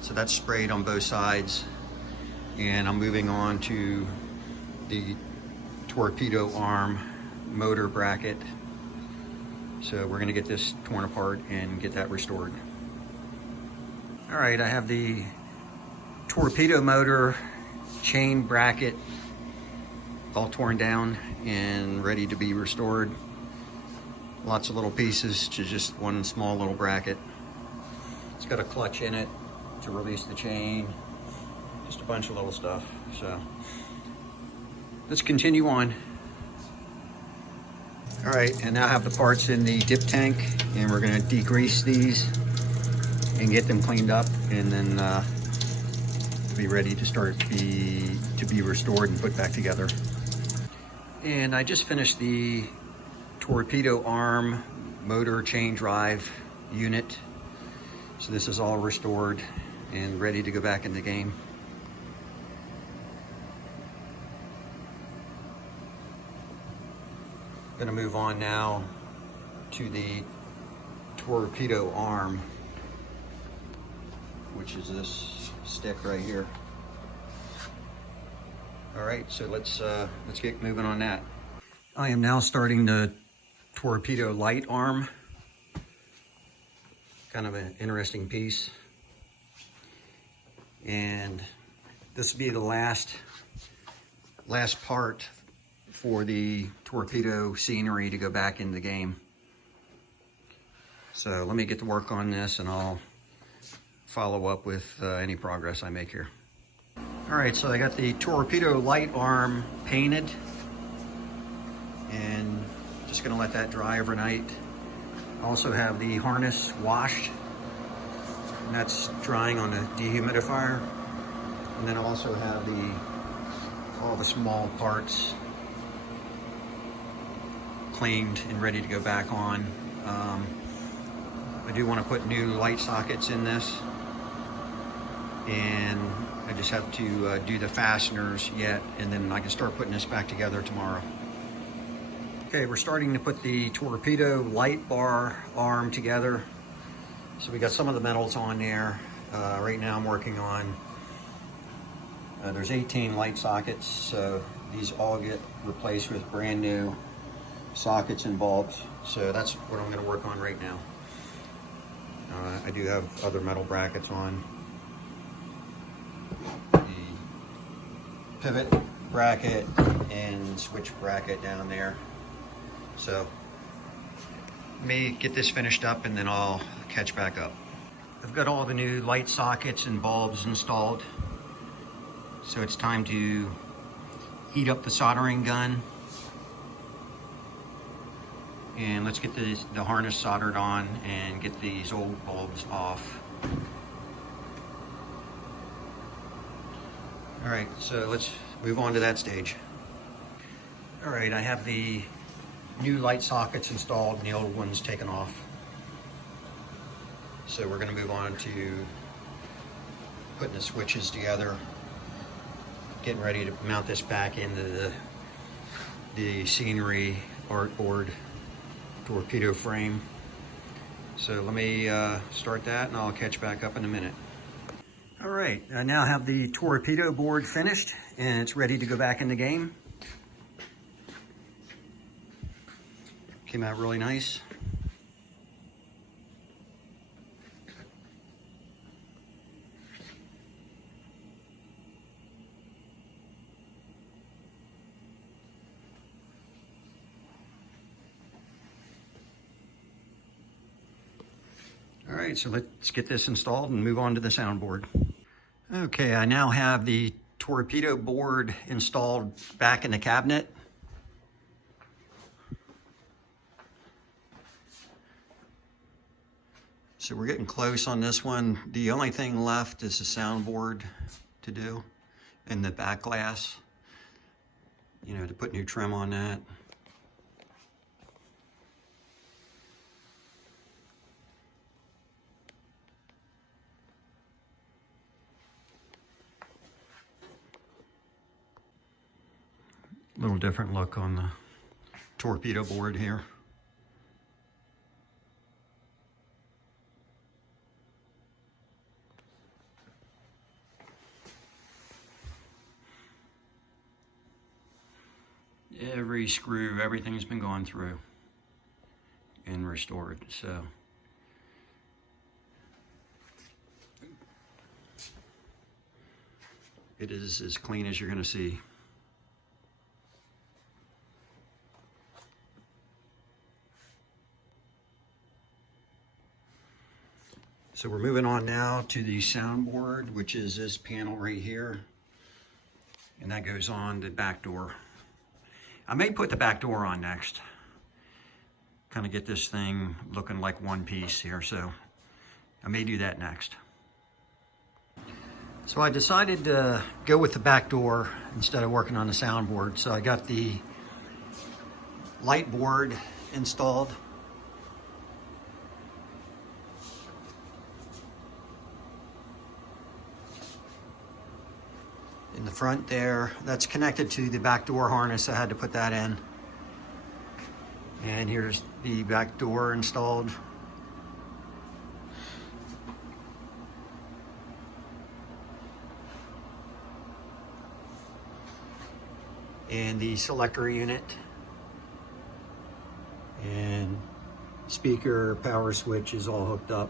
So that's sprayed on both sides. And I'm moving on to the Torpedo arm motor bracket. So we're gonna get this torn apart and get that restored. All right, I have the Torpedo motor chain bracket all torn down and ready to be restored. Lots of little pieces to just one small little bracket. It's got a clutch in it to release the chain. Just a bunch of little stuff. So let's continue on. All right, and now I have the parts in the dip tank, and we're gonna degrease these and get them cleaned up, and then be ready to start to be restored and put back together. And I just finished the Torpedo arm motor chain drive unit. So this is all restored and ready to go back in the game. Going to move on now to the Torpedo arm, which is this stick right here. All right, so let's get moving on that. I am now starting the Torpedo light arm. Kind of an interesting piece. And this will be the last part for the Torpedo scenery to go back in the game. So let me get to work on this and I'll follow up with any progress I make here. All right, so I got the Torpedo light arm painted and just gonna let that dry overnight. I also have the harness washed and that's drying on a dehumidifier. And then I also have all the small parts cleaned and ready to go back on. I do want to put new light sockets in this, and I just have to do the fasteners yet, and then I can start putting this back together tomorrow. Okay, we're starting to put the Torpedo light bar arm together. So we got some of the metals on there. Right now I'm working on, there's 18 light sockets, so these all get replaced with brand new sockets and bulbs. So that's what I'm going to work on right now. I do have other metal brackets on. The pivot bracket and switch bracket down there. So let me get this finished up and then I'll catch back up. I've got all the new light sockets and bulbs installed. So it's time to heat up the soldering gun. And let's get the harness soldered on and get these old bulbs off. All right, so let's move on to that stage. All right, I have the new light sockets installed and the old ones taken off. So we're gonna move on to putting the switches together getting ready to mount this back into the scenery artboard torpedo frame. So let me start that and I'll catch back up in a minute. All right, I now have the torpedo board finished and it's ready to go back in the game. Came out really nice. All right, so let's get this installed and move on to the soundboard. Okay, I now have the torpedo board installed back in the cabinet. So we're getting close on this one. The only thing left is the soundboard to do and the back glass, you know, to put new trim on that. Little different look on the torpedo board here. Every screw, everything's been gone through and restored, so. It is as clean as you're gonna see. So we're moving on now to the soundboard, which is this panel right here. And that goes on the back door. I may put the back door on next. Kind of get this thing looking like one piece here, so I may do that next. So I decided to go with the back door instead of working on the soundboard. So I got the light board installed. In the front there, that's connected to the back door harness. I had to put that in. And here's the back door installed. And the selector unit. And speaker power switch is all hooked up.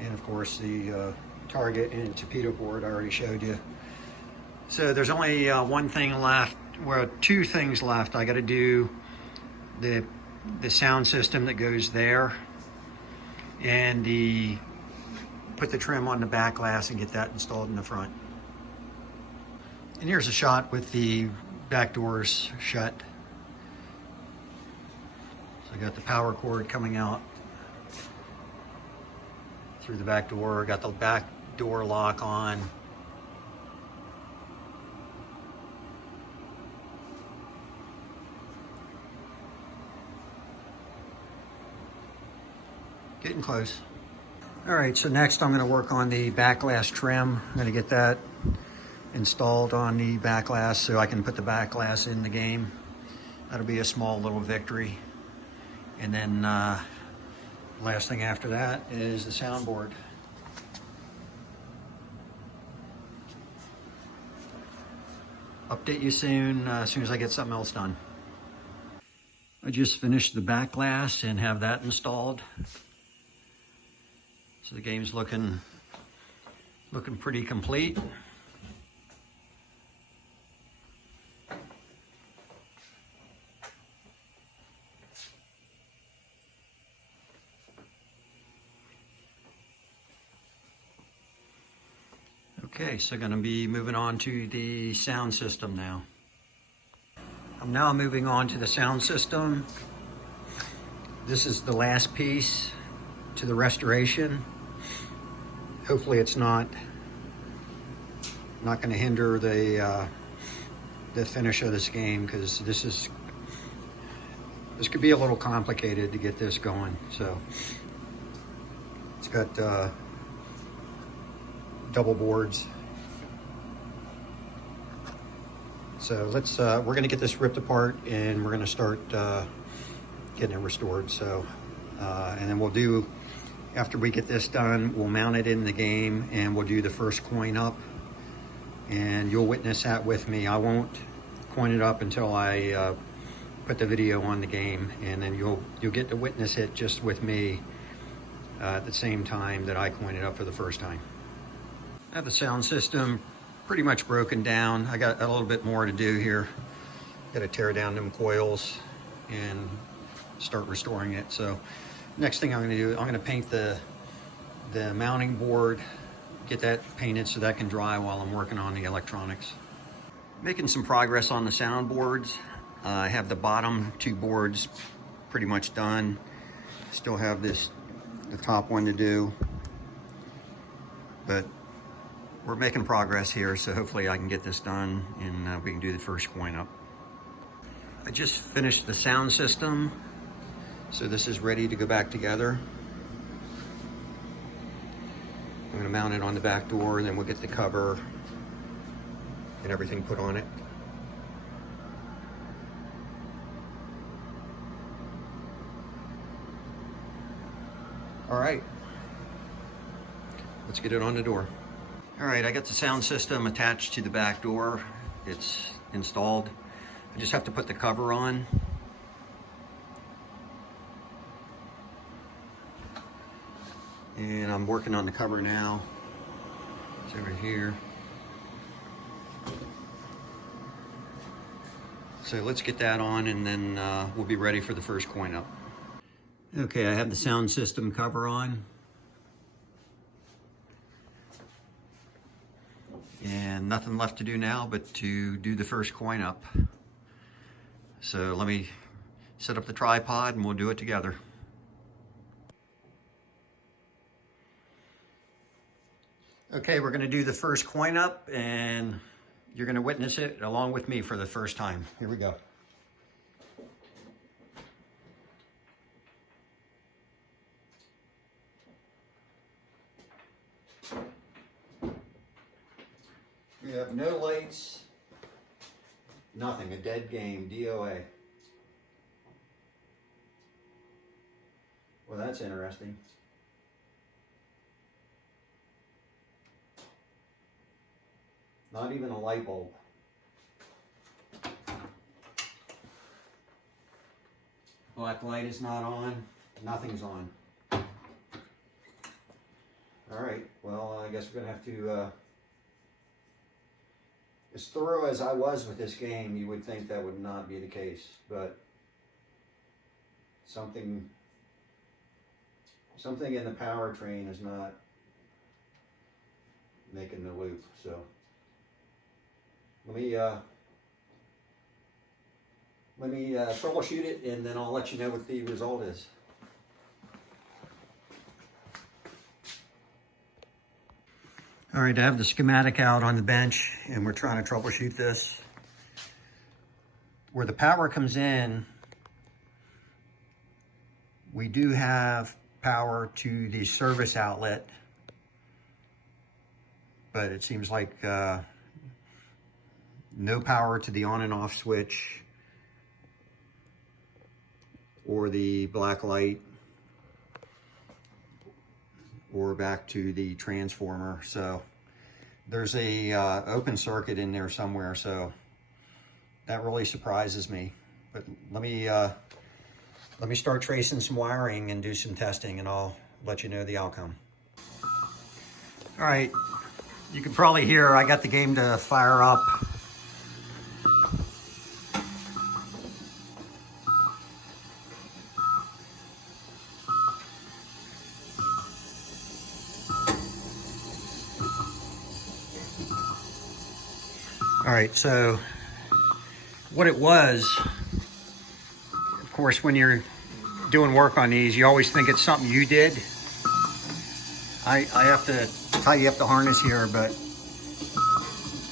And of course the target and torpedo board I already showed you. So there's only one thing left, well, two things left. I got to do the sound system that goes there and put the trim on the back glass and get that installed in the front. And here's a shot with the back doors shut. So I got the power cord coming out through the back door, got the back door lock on. Getting close. All right, so next I'm going to work on the back glass trim. I'm going to get that installed on the back glass so I can put the back glass in the game. That'll be a small little victory. And then last thing after that is the soundboard. Update you soon, as soon as I get something else done. I just finished the back glass and have that installed. So the game's looking pretty complete. Okay, so going to be moving on to the sound system now. I'm now moving on to the sound system. This is the last piece to the restoration. Hopefully it's not going to hinder the finish of this game, because this could be a little complicated to get this going. So It's got double boards. So let's, we're gonna get this ripped apart and we're gonna start getting it restored. So, and then we'll do, after we get this done, we'll mount it in the game and we'll do the first coin up. And you'll witness that with me. I won't coin it up until I put the video on the game, and then you'll get to witness it just with me at the same time that I coin it up for the first time. I have the sound system pretty much broken down. I got a little bit more to do here. Got to tear down them coils and start restoring it. So next thing I'm going to do, I'm going to paint the mounting board, get that painted so that can dry while I'm working on the electronics. Making some progress on the sound boards. I have the bottom two boards pretty much done. Still have the top one to do, but we're making progress here, so hopefully I can get this done and we can do the first coin up. I just finished the sound system, so this is ready to go back together. I'm going to mount it on the back door, and then we'll get the cover and everything put on it. All right, let's get it on the door. All right, I got the sound system attached to the back door. It's installed. I just have to put the cover on. And I'm working on the cover now. It's over here. So let's get that on, and then we'll be ready for the first coin up. Okay, I have the sound system cover on. And nothing left to do now but to do the first coin up. So let me set up the tripod and we'll do it together. Okay, we're gonna do the first coin up, and you're gonna witness it along with me for the first time. Here we go. We have no lights, nothing, a dead game, DOA. Well, that's interesting. Not even a light bulb. Black light is not on, nothing's on. All right, well, I guess we're gonna have to, as thorough as I was with this game, you would think that would not be the case, but something in the powertrain is not making the loop, so let me troubleshoot it, and then I'll let you know what the result is. All right, I have the schematic out on the bench, and we're trying to troubleshoot this. Where the power comes in, we do have power to the service outlet, but it seems like no power to the on and off switch or the black light or back to the transformer. So there's a open circuit in there somewhere, so that really surprises me. But let me start tracing some wiring and do some testing, and I'll let you know the outcome. All right, you can probably hear I got the game to fire up. All right, so what it was, of course, when you're doing work on these, you always think it's something you did. I have to tidy up the harness here, but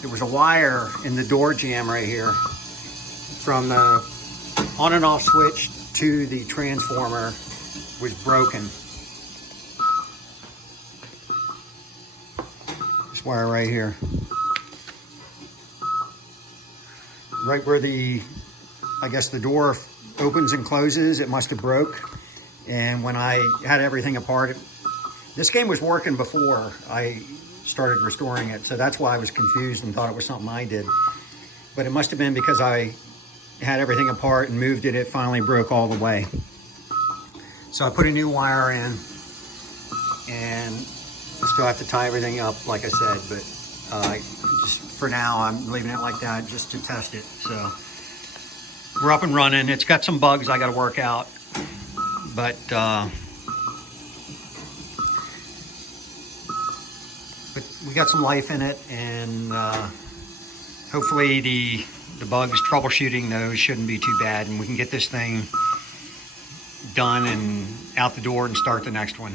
there was a wire in the door jamb right here from the on and off switch to the transformer was broken. wire right here. Right where I guess the door opens and closes, it must have broke. And when I had everything apart, this game was working before I started restoring it. So that's why I was confused and thought it was something I did. But it must have been because I had everything apart and moved it, it finally broke all the way. So I put a new wire in, and I still have to tie everything up, like I said, but just for now, I'm leaving it like that just to test it. So we're up and running. It's got some bugs I got to work out, but we got some life in it, and hopefully the bugs, troubleshooting those shouldn't be too bad, and we can get this thing done and out the door and start the next one.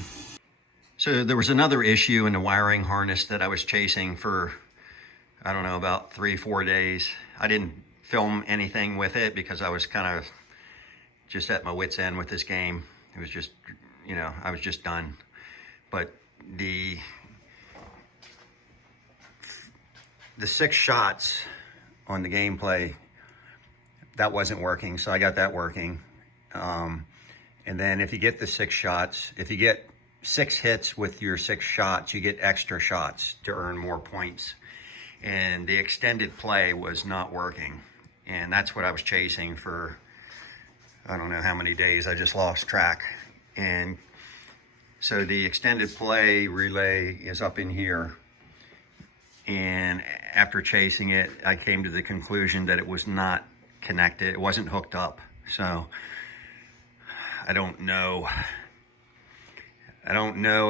So there was another issue in the wiring harness that I was chasing for, I don't know, about 3-4 days. I didn't film anything with it because I was kind of just at my wit's end with this game. It was just, you know, I was just done. But the 6 shots on the gameplay, that wasn't working, so I got that working. And then if you get the 6 shots, if you get 6 hits with your 6 shots, you get extra shots to earn more points. And the extended play was not working. And that's what I was chasing for, I don't know how many days, I just lost track. And so the extended play relay is up in here. And after chasing it, I came to the conclusion that it was not connected. It wasn't hooked up. So I don't know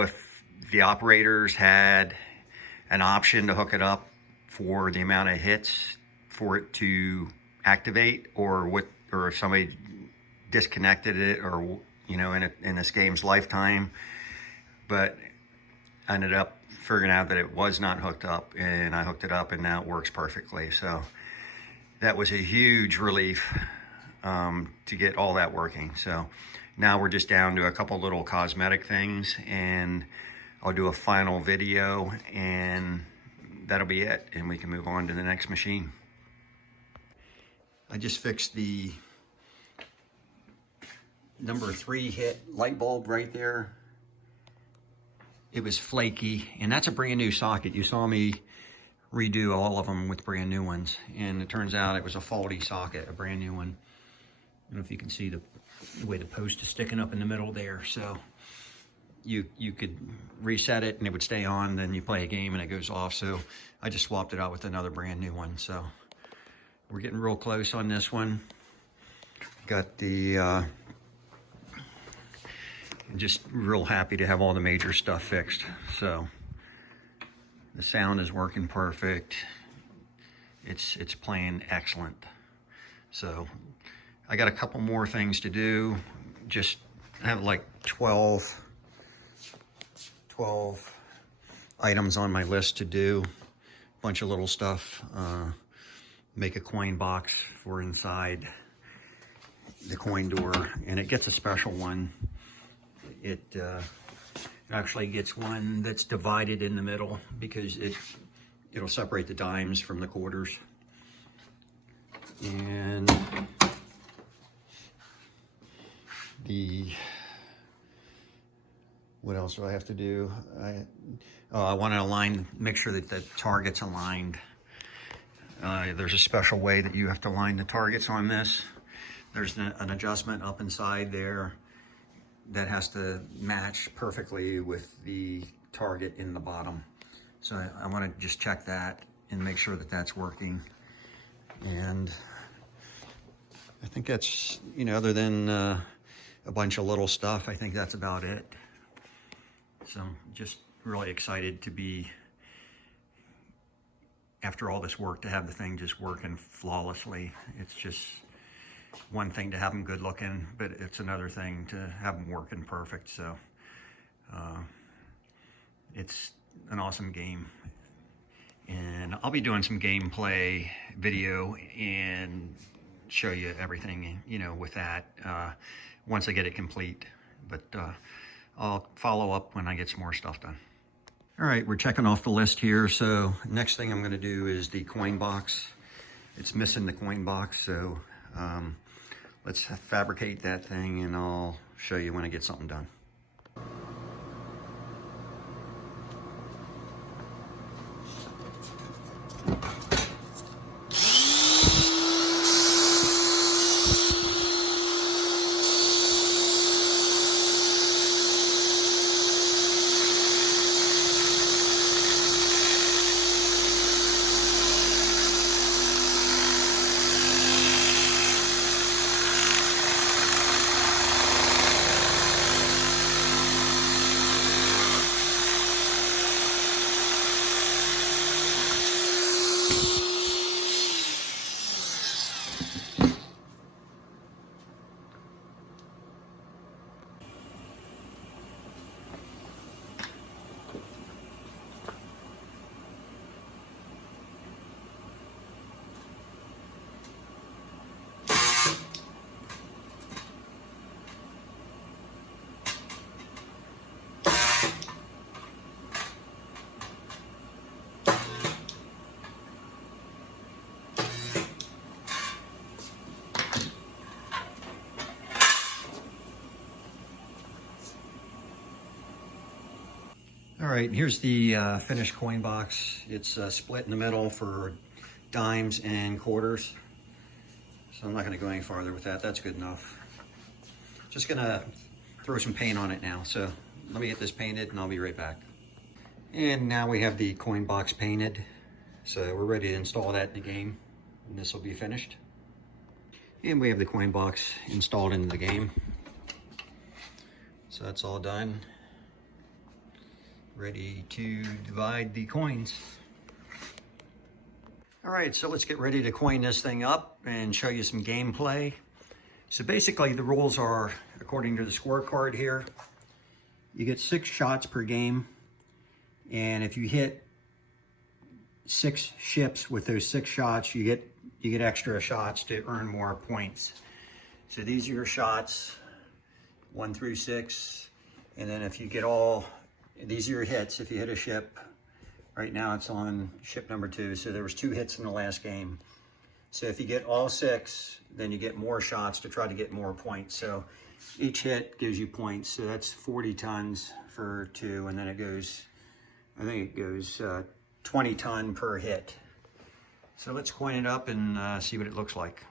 if the operators had an option to hook it up for the amount of hits for it to activate, or if somebody disconnected it, or, you know, in this game's lifetime. But I ended up figuring out that it was not hooked up, and I hooked it up, and now it works perfectly. So that was a huge relief to get all that working. So now we're just down to a couple little cosmetic things, and I'll do a final video, and that'll be it, and we can move on to the next machine. I just fixed the number 3 hit light bulb right there. It was flaky, and that's a brand new socket. You saw me redo all of them with brand new ones, and it turns out it was a faulty socket, a brand new one. I don't know if you can see the way the post is sticking up in the middle there. So you could reset it and it would stay on, then you play a game and it goes off. So I just swapped it out with another brand new one. So we're getting real close on this one. Got the just real happy to have all the major stuff fixed. So the sound is working perfect. It's playing excellent. So I got a couple more things to do. Just have like 12 items on my list to do. Bunch of little stuff. Make a coin box for inside the coin door, and it gets a special one. It actually gets one that's divided in the middle, because it'll separate the dimes from the quarters. And what else do I have to do? I want to make sure that the target's aligned. There's a special way that you have to align the targets on this. There's an adjustment up inside there that has to match perfectly with the target in the bottom. So I want to just check that and make sure that that's working. And I think that's, you know, other than a bunch of little stuff, I think that's about it. So I'm just really excited to be, after all this work, to have the thing just working flawlessly. It's just one thing to have them good looking, but it's another thing to have them working perfect. So it's an awesome game, and I'll be doing some gameplay video and show you everything, you know, with that once I get it complete. But I'll follow up when I get some more stuff done. All right, we're checking off the list here. So next thing I'm gonna do is the coin box. It's missing the coin box, so let's fabricate that thing and I'll show you when I get something done. All right, here's the finished coin box. It's split in the middle for dimes and quarters. So I'm not gonna go any farther with that. That's good enough. Just gonna throw some paint on it now. So let me get this painted and I'll be right back. And now we have the coin box painted. So we're ready to install that in the game and this will be finished. And we have the coin box installed into the game. So that's all done. Ready to divide the coins. All right, so let's get ready to coin this thing up and show you some gameplay. So basically the rules are, according to the scorecard here, you get 6 shots per game. And if you hit 6 ships with those 6 shots, you get extra shots to earn more points. So these are your shots, 1 through 6. And then if you get these are your hits if you hit a ship. Right now it's on ship number 2, so there was 2 hits in the last game. So if you get all 6, then you get more shots to try to get more points. So each hit gives you points. So that's 40 tons for 2, and then it goes, I think it goes 20 ton per hit. So let's coin it up and see what it looks like.